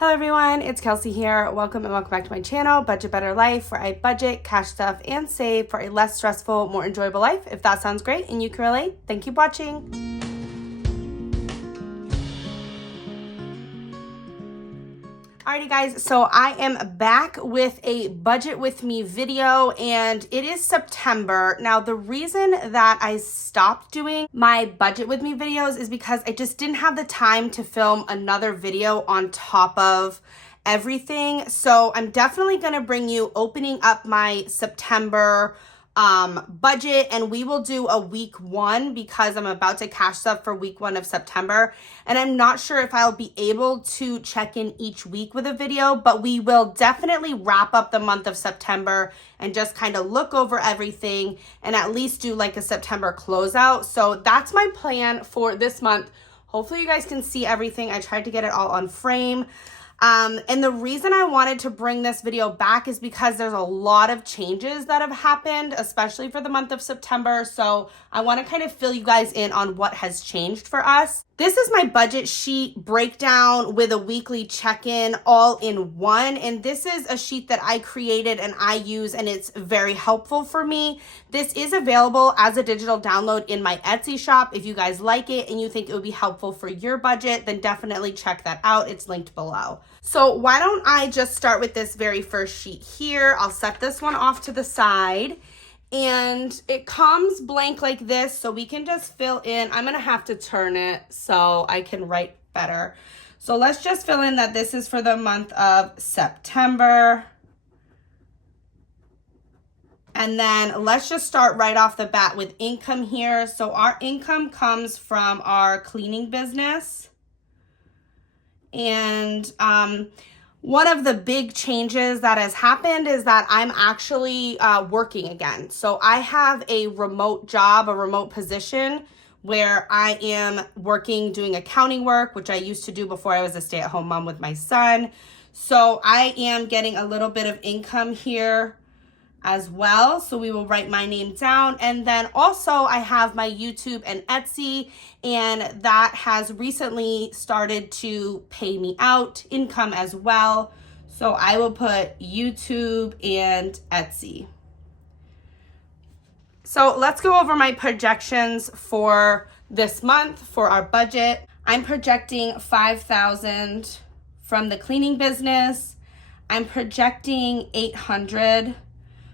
Hello everyone, it's Kelsey here. Welcome back to my channel, Budget Better Life, where I budget, cash stuff, and save for a less stressful, more enjoyable life. If that sounds great and you can relate, then keep watching. Alrighty guys, so I am back with a budget with me video and it is September. Now the reason that I stopped doing my budget with me videos is because I just didn't have the time to film another video on top of everything. So I'm definitely gonna bring you opening up my September budget, and we will do a week one because I'm about to cash stuff for week one of September, and I'm not sure if I'll be able to check in each week with a video, but we will definitely wrap up the month of September and just kind of look over everything and at least do like a September closeout. So that's my plan for this month. Hopefully you guys can see everything. I tried to get it all on frame. And the reason I wanted to bring this video back is because there's a lot of changes that have happened, especially for the month of September. So I want to kind of fill you guys in on what has changed for us. This is my budget sheet breakdown with a weekly check-in all in one. And this is a sheet that I created and I use, and it's very helpful for me. This is available as a digital download in my Etsy shop. If you guys like it and you think it would be helpful for your budget, then definitely check that out. It's linked below. So why don't I just start with this very first sheet here. I'll set this one off to the side. And it comes blank like this, so we can just fill in. I'm gonna have to turn it so I can write better. So let's just fill in that this is for the month of September. And then let's just start right off the bat with income here. So our income comes from our cleaning business. And one of the big changes that has happened is that I'm actually working again. So I have a remote job, a remote position where I am working doing accounting work, which I used to do before I was a stay-at-home mom with my son. So I am getting a little bit of income here as well. So we will write my name down. And then also I have my YouTube and Etsy, and that has recently started to pay me out income as well. So I will put YouTube and Etsy. So let's go over my projections for this month for our budget. I'm projecting $5,000 from the cleaning business. I'm projecting $800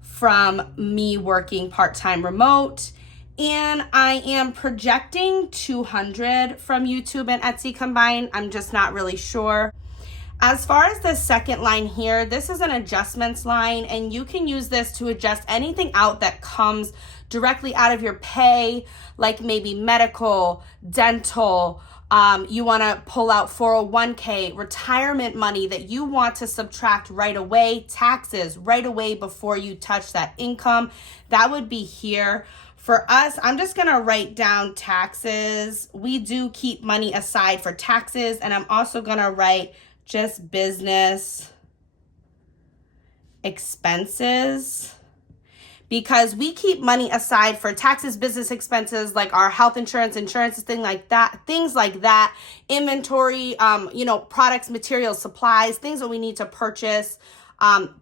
from me working part-time remote, and I am projecting $200 from YouTube and Etsy combined. I'm just not really sure. As far as the second line here, this is an adjustments line, and you can use this to adjust anything out that comes directly out of your pay, like maybe medical, dental, you want to pull out 401k, retirement money that you want to subtract right away, taxes right away before you touch that income. That would be here. For us, I'm just going to write down taxes. We do keep money aside for taxes, and I'm also going to write just business expenses, because we keep money aside for taxes, business expenses, like our health insurance, things like that, inventory, products, materials, supplies, things that we need to purchase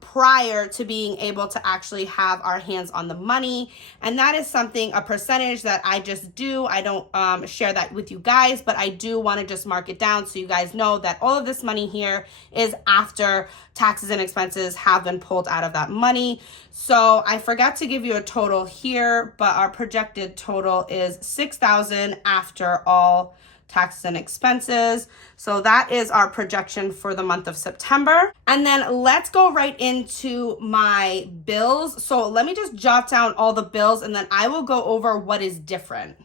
prior to being able to actually have our hands on the money. And that is a percentage that I just do. I don't share that with you guys, but I do want to just mark it down so you guys know that all of this money here is after taxes and expenses have been pulled out of that money. So I forgot to give you a total here, but our projected total is $6,000 after all taxes and expenses. So that is our projection for the month of September. And then let's go right into my bills. So let me just jot down all the bills, and then I will go over what is different.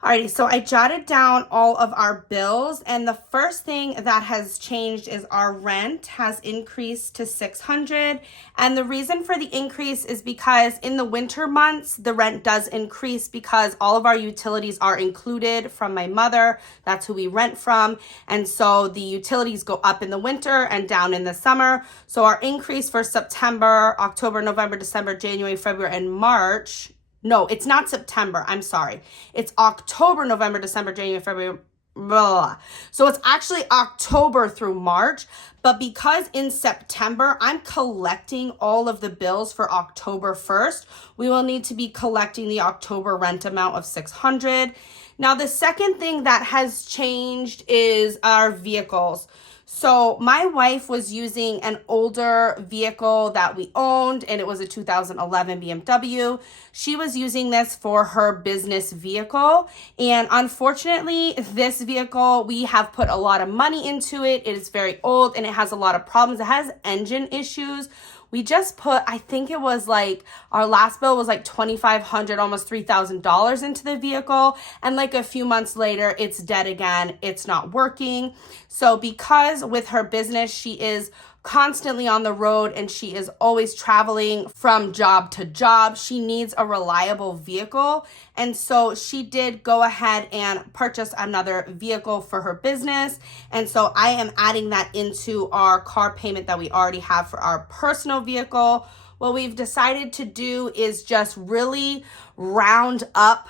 Alrighty, so I jotted down all of our bills, and the first thing that has changed is our rent has increased to $600. And the reason for the increase is because in the winter months, the rent does increase because all of our utilities are included from my mother. That's who we rent from. And so the utilities go up in the winter and down in the summer. So our increase for September, October, November, December, January, February, and March. No, it's not September. I'm sorry. It's October, November, December, January, February, blah. So it's actually October through March, but because in September, I'm collecting all of the bills for October 1st, we will need to be collecting the October rent amount of $600. Now, the second thing that has changed is our vehicles. So my wife was using an older vehicle that we owned, and it was a 2011 BMW. She was using this for her business vehicle. And unfortunately, this vehicle, we have put a lot of money into it. It is very old and it has a lot of problems. It has engine issues. We just put, I think it was like, our last bill was like $2,500, almost $3,000 into the vehicle. And like a few months later, it's dead again. It's not working. So because with her business, she is constantly on the road and she is always traveling from job to job, she needs a reliable vehicle. And so she did go ahead and purchase another vehicle for her business. And so I am adding that into our car payment that we already have for our personal vehicle. What we've decided to do is just really round up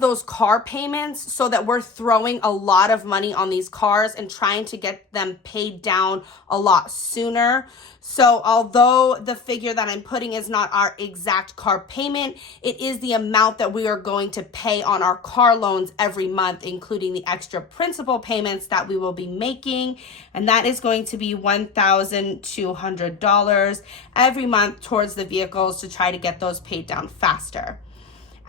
those car payments so that we're throwing a lot of money on these cars and trying to get them paid down a lot sooner. So although the figure that I'm putting is not our exact car payment, it is the amount that we are going to pay on our car loans every month, including the extra principal payments that we will be making. And that is going to be $1,200 every month towards the vehicles to try to get those paid down faster.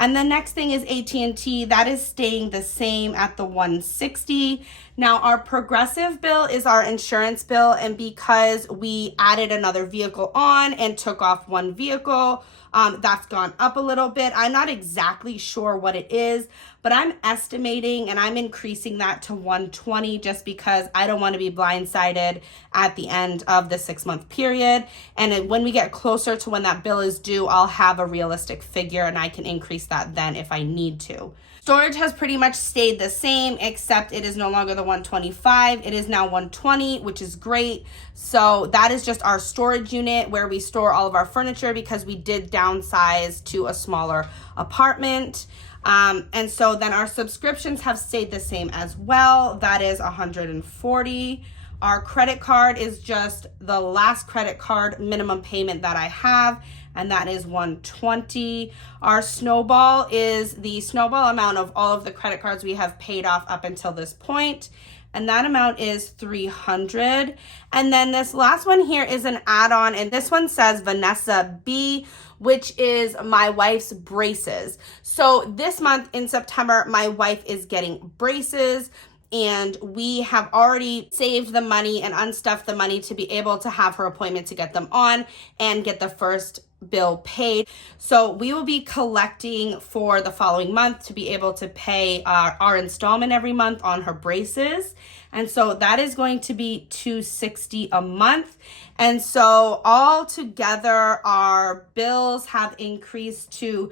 And the next thing is AT&T. That is staying the same at the $160. Now, our progressive bill is our insurance bill, and because we added another vehicle on and took off one vehicle, that's gone up a little bit. I'm not exactly sure what it is, but I'm estimating and I'm increasing that to $120 just because I don't want to be blindsided at the end of the 6-month period. And when we get closer to when that bill is due, I'll have a realistic figure and I can increase that then if I need to. Storage has pretty much stayed the same, except it is no longer the $125. It is now $120, which is great. So that is just our storage unit where we store all of our furniture because we did downsize to a smaller apartment. And so then our subscriptions have stayed the same as well. That is $140. Our credit card is just the last credit card minimum payment that I have, and that is $120. Our snowball is the snowball amount of all of the credit cards we have paid off up until this point, and that amount is $300. And then this last one here is an add-on, and this one says Vanessa B, which is my wife's braces. So this month in September, my wife is getting braces, and we have already saved the money and unstuffed the money to be able to have her appointment to get them on and get the first bill paid. So we will be collecting for the following month to be able to pay our installment every month on her braces. And so that is going to be $260 a month. And so all together, our bills have increased to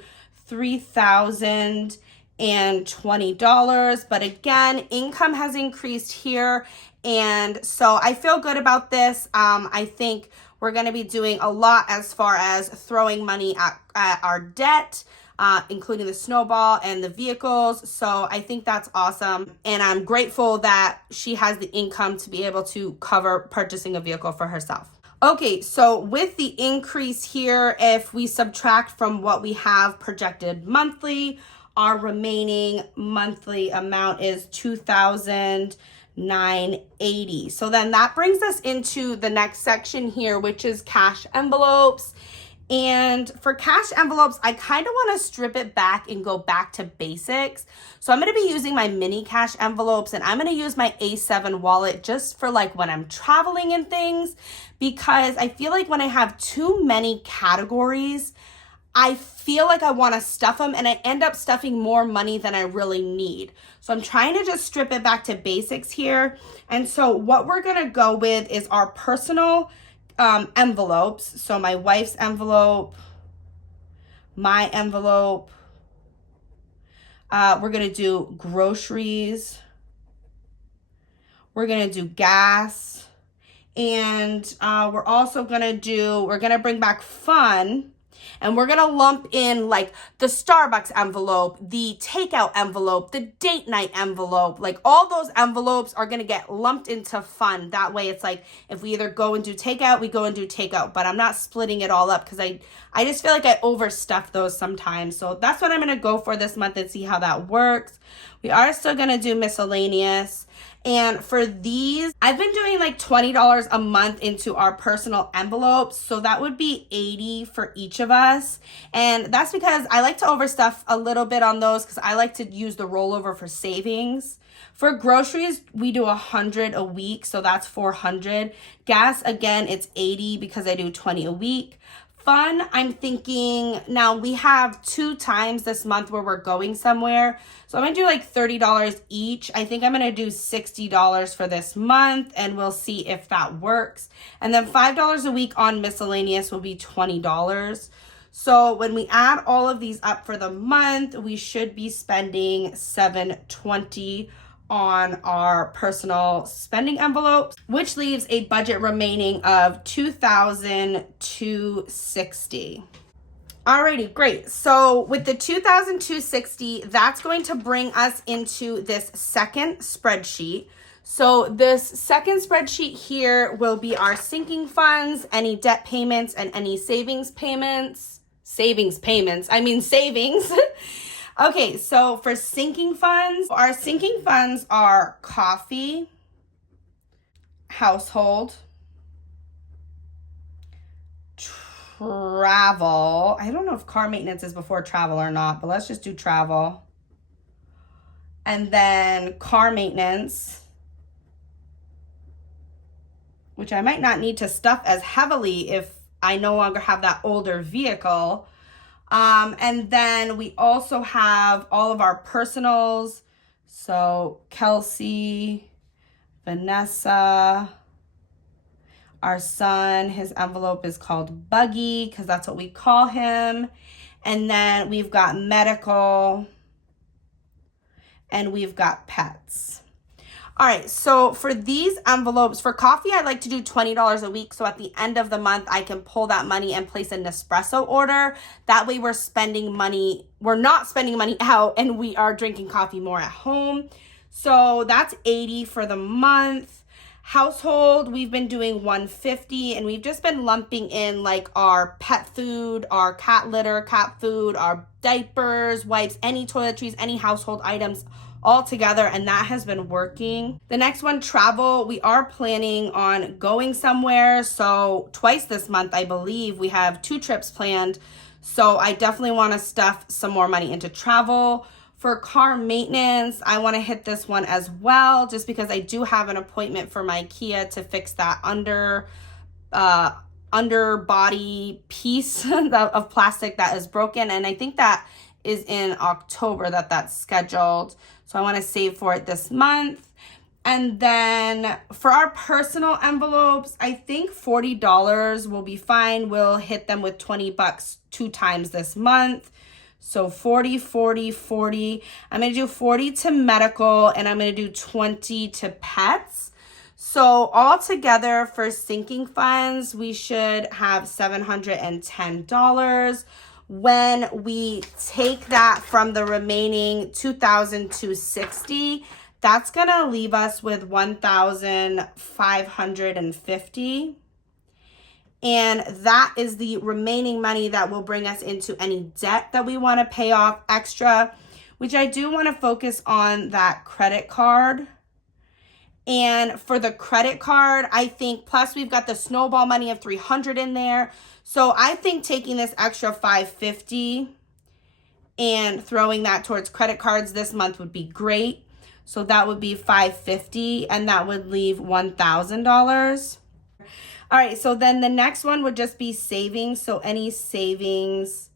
$3,020. But again, income has increased here. And so I feel good about this. I think we're going to be doing a lot as far as throwing money at our debt, including the snowball and the vehicles. So I think that's awesome. And I'm grateful that she has the income to be able to cover purchasing a vehicle for herself. Okay, so with the increase here, if we subtract from what we have projected monthly, our remaining monthly amount is $2,980. So then that brings us into the next section here, which is cash envelopes. And for cash envelopes, I kind of want to strip it back and go back to basics. So I'm going to be using my mini cash envelopes, and I'm going to use my A7 wallet just for like when I'm traveling and things, because I feel like when I have too many categories, I feel like I want to stuff them and I end up stuffing more money than I really need. So I'm trying to just strip it back to basics here. And so what we're going to go with is our personal envelopes. So my wife's envelope, my envelope. We're going to do groceries. We're going to do gas. And we're also going to bring back fun. And we're going to lump in like the Starbucks envelope, the takeout envelope, the date night envelope. Like all those envelopes are going to get lumped into fun. That way it's like if we either go and do takeout, we go and do takeout. But I'm not splitting it all up because I just feel like I overstuff those sometimes. So that's what I'm going to go for this month and see how that works. We are still going to do miscellaneous. And for these, I've been doing like $20 a month into our personal envelopes. So that would be $80 for each of us. And that's because I like to overstuff a little bit on those because I like to use the rollover for savings. For groceries, we do $100 a week. So that's $400. Gas, again, it's $80 because I do $20 a week. Fun, I'm thinking, now we have 2 times this month where we're going somewhere. So I'm going to do like $30 each. I think I'm going to do $60 for this month and we'll see if that works. And then $5 a week on miscellaneous will be $20. So when we add all of these up for the month, we should be spending $720 on our personal spending envelopes, which leaves a budget remaining of $2,260. Alrighty, great. So with the $2,260, that's going to bring us into this second spreadsheet. So this second spreadsheet here will be our sinking funds, any debt payments, and any savings. Okay, so for sinking funds, our sinking funds are coffee, household, travel. I don't know if car maintenance is before travel or not, but let's just do travel. And then car maintenance, which I might not need to stuff as heavily if I no longer have that older vehicle. And then we also have all of our personals. So Kelsey, Vanessa, our son, his envelope is called Buggy because that's what we call him. And then we've got medical and we've got pets. All right, so for these envelopes, for coffee, I like to do $20 a week. So at the end of the month, I can pull that money and place a Nespresso order. That way we're spending money, we're not spending money out and we are drinking coffee more at home. So that's $80 for the month. Household, we've been doing $150 and we've just been lumping in like our pet food, our cat litter, cat food, our diapers, wipes, any toiletries, any household items all together, and that has been working. The next one, travel, we are planning on going somewhere. So twice this month, I believe we have 2 trips planned. So I definitely want to stuff some more money into travel. For car maintenance, I want to hit this one as well, just because I do have an appointment for my Kia to fix that underbody piece of plastic that is broken. And I think that is in October that's scheduled. So I want to save for it this month. And then for our personal envelopes, I think $40 will be fine. We'll hit them with $20 2 times this month. So 40, 40, 40. I'm going to do 40 to medical and I'm going to do 20 to pets. So all together for sinking funds, we should have $710. When we take that from the remaining $2,260, that's going to leave us with $1,550. And that is the remaining money that will bring us into any debt that we want to pay off extra, which I do want to focus on that credit card. And for the credit card, I think, plus we've got the snowball money of $300 in there. So I think taking this extra $550 and throwing that towards credit cards this month would be great. So that would be $550 and that would leave $1,000. All right, so then the next one would just be savings. So any savings,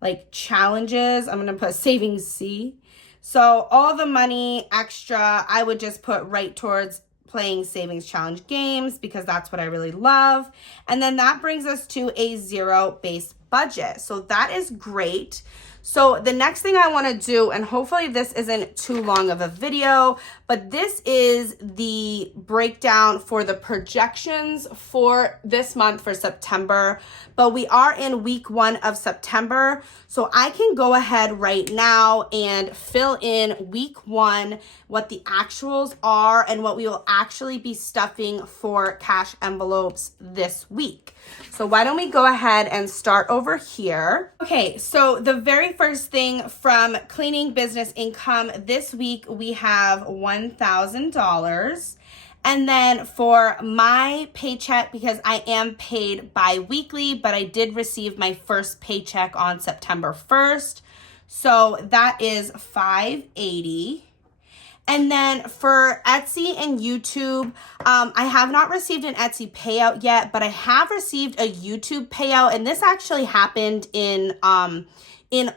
like challenges, I'm going to put savings C. So all the money extra, I would just put right towards playing savings challenge games because that's what I really love. And then that brings us to a zero-based budget. So that is great. So the next thing I want to do, and hopefully this isn't too long of a video, but this is the breakdown for the projections for this month for September. But we are in week 1 of September, so I can go ahead right now and fill in week 1, what the actuals are and what we will actually be stuffing for cash envelopes this week. So why don't we go ahead and start over here. Okay, so the very first thing from cleaning business income this week, we have $1,000. And then for my paycheck, because I am paid bi-weekly, but I did receive my first paycheck on September 1st. So that is $580. And then for Etsy and YouTube, I have not received an Etsy payout yet, but I have received a YouTube payout. And this actually happened in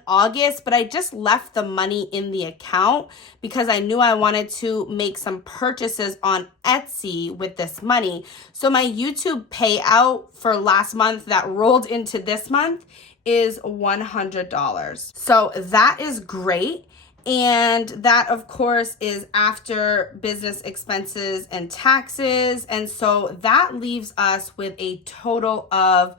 August, but I just left the money in the account because I knew I wanted to make some purchases on Etsy with this money. So my YouTube payout for last month that rolled into this month is $100. So that is great. And that, of course, is after business expenses and taxes. And so that leaves us with a total of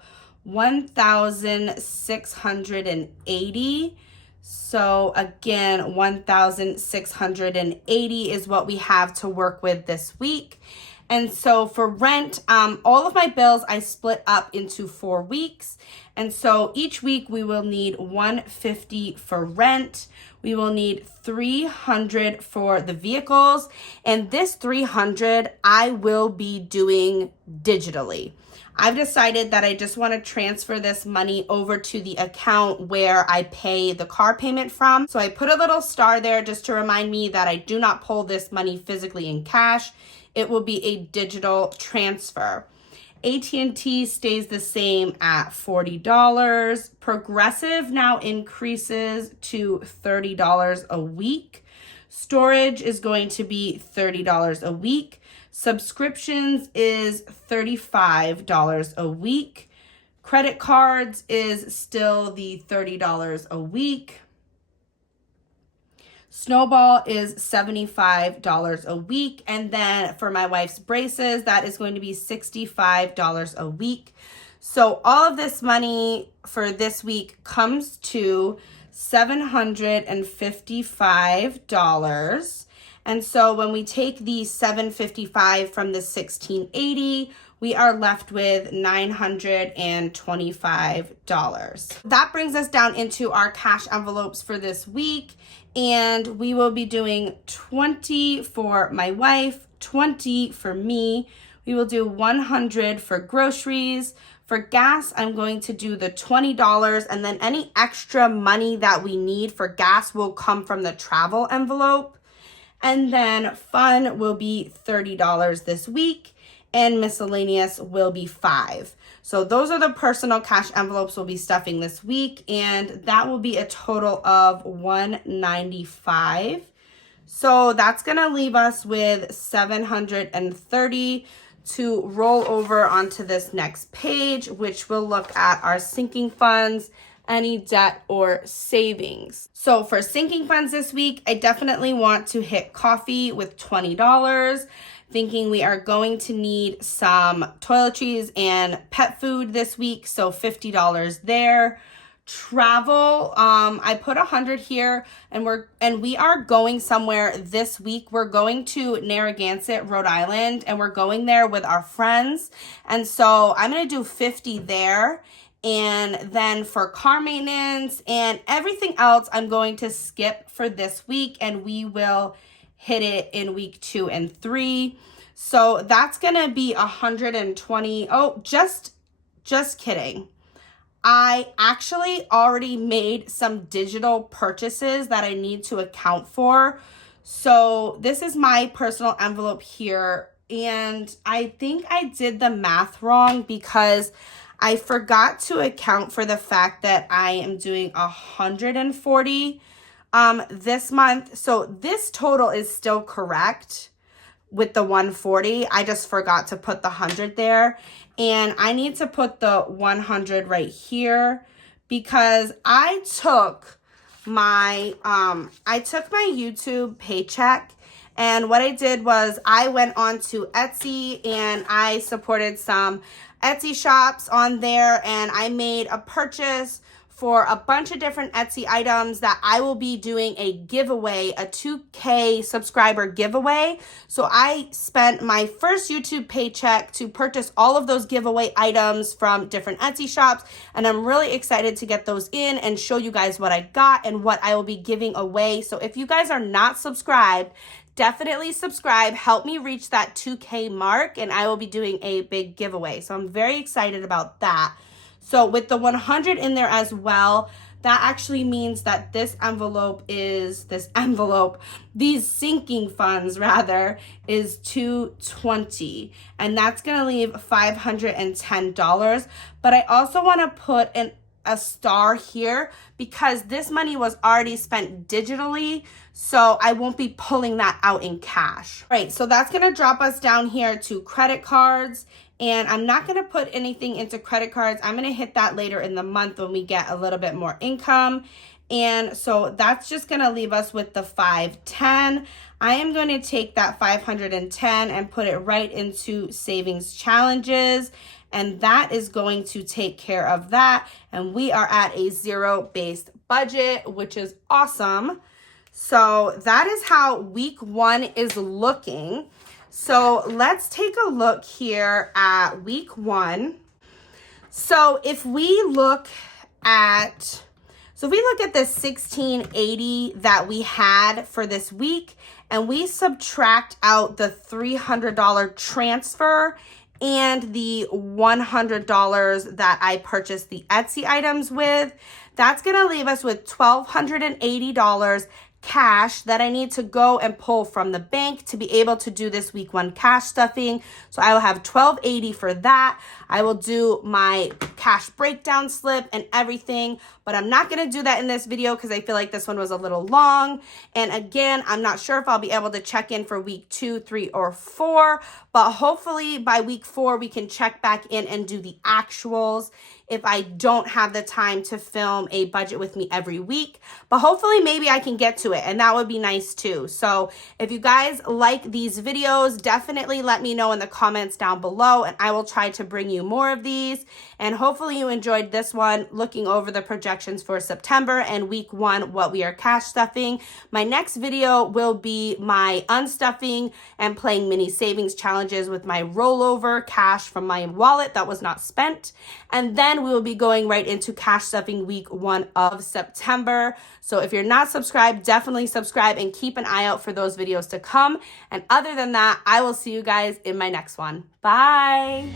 $1,680. So again, $1,680 is what we have to work with this week. And so for rent, all of my bills I split up into 4 weeks. And so each week we will need $150 for rent. We will need $300 for the vehicles. And this $300 I will be doing digitally. I've decided that I just want to transfer this money over to the account where I pay the car payment from. So I put a little star there just to remind me that I do not pull this money physically in cash. It will be a digital transfer. AT&T stays the same at $40. Progressive now increases to $30 a week. Storage is going to be $30 a week. Subscriptions is $35 a week. Credit cards is still the $30 a week. Snowball is $75 a week. And then for my wife's braces, that is going to be $65 a week. So all of this money for this week comes to $755. And so when we take the $755 from the $1,680, we are left with $925. That brings us down into our cash envelopes for this week. And we will be doing 20 for my wife, 20 for me. We will do 100 for groceries. For gas, I'm going to do the $20, and then any extra money that we need for gas will come from the travel envelope. And then fun will be $30 this week, and miscellaneous will be $5. So those are the personal cash envelopes we'll be stuffing this week, and that will be a total of $195. So that's gonna leave us with $730 to roll over onto this next page, which will look at our sinking funds, any debt or savings. So for sinking funds this week, I definitely want to hit coffee with $20, thinking we are going to need some toiletries and pet food this week, so $50 there. Travel, I put 100 here, and we are going somewhere this week. We're going to Narragansett, Rhode Island, and we're going there with our friends. And so I'm gonna do 50 there. And then for car maintenance and everything else, I'm going to skip for this week, and we will hit it in week 2 and 3. So that's gonna be 120. Oh, just kidding. I actually already made some digital purchases that I need to account for. So this is my personal envelope here. And I think I did the math wrong because I forgot to account for the fact that I am doing 140 this month. So this total is still correct with the 140. I just forgot to put the 100 there. And I need to put the 100 right here because I took I took my YouTube paycheck, and what I did was I went on to Etsy and I supported some Etsy shops on there, and I made a purchase for a bunch of different Etsy items that I will be doing a giveaway, a 2K subscriber giveaway. So I spent my first YouTube paycheck to purchase all of those giveaway items from different Etsy shops, and I'm really excited to get those in and show you guys what I got and what I will be giving away. So if you guys are not subscribed, definitely subscribe, help me reach that 2K mark, and I will be doing a big giveaway. So I'm very excited about that. So with the 100 in there as well, that actually means that these sinking funds rather, is $220, and that's gonna leave $510. But I also want to put a star here because this money was already spent digitally, so I won't be pulling that out in cash. All right, so that's gonna drop us down here to credit cards. And I'm not going to put anything into credit cards. I'm going to hit that later in the month when we get a little bit more income. And so that's just going to leave us with the 510. I am going to take that 510 and put it right into savings challenges. And that is going to take care of that. And we are at a zero-based budget, which is awesome. So that is how week 1 is looking. So let's take a look here at week 1. So if we look at the 1680 that we had for this week, and we subtract out the $300 transfer and the $100 that I purchased the Etsy items with, that's going to leave us with $1,280 cash that I need to go and pull from the bank to be able to do this week 1 cash stuffing. So I will have $1,280 for that. I will do my cash breakdown slip and everything, but I'm not going to do that in this video because I feel like this one was a little long. And again, I'm not sure if I'll be able to check in for week 2, 3, or 4, but hopefully by week 4, we can check back in and do the actuals if I don't have the time to film a budget with me every week. But hopefully maybe I can get to it, and that would be nice too. So if you guys like these videos, definitely let me know in the comments down below, and I will try to bring you more of these. And hopefully you enjoyed this one, looking over the projections for September and week 1, what we are cash stuffing. My next video will be my unstuffing and playing mini savings challenges with my rollover cash from my wallet that was not spent. And then we will be going right into cash stuffing week 1 of September. So if you're not subscribed, definitely subscribe and keep an eye out for those videos to come. And other than that, I will see you guys in my next one. Bye.